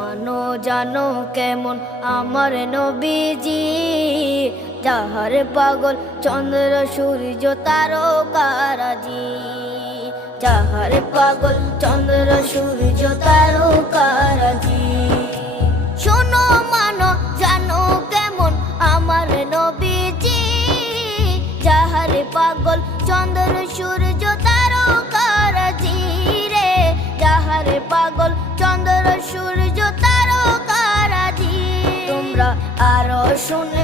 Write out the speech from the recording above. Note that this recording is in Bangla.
মানো জানো কেমন আমার নবীজি, যাহার পাগল চন্দ্র সূর্য তারকারাজি, যাহার পাগল চন্দ্র সূর্য তারকারাজি। শোনো মানো জানো কেমন আমার নবীজি, যাহার পাগল চন্দ্র সূর্য তারকারাজি রে, যাহার পাগল চন্দ্র সূর্য তারকারাজি। তোমরা আরো শুনে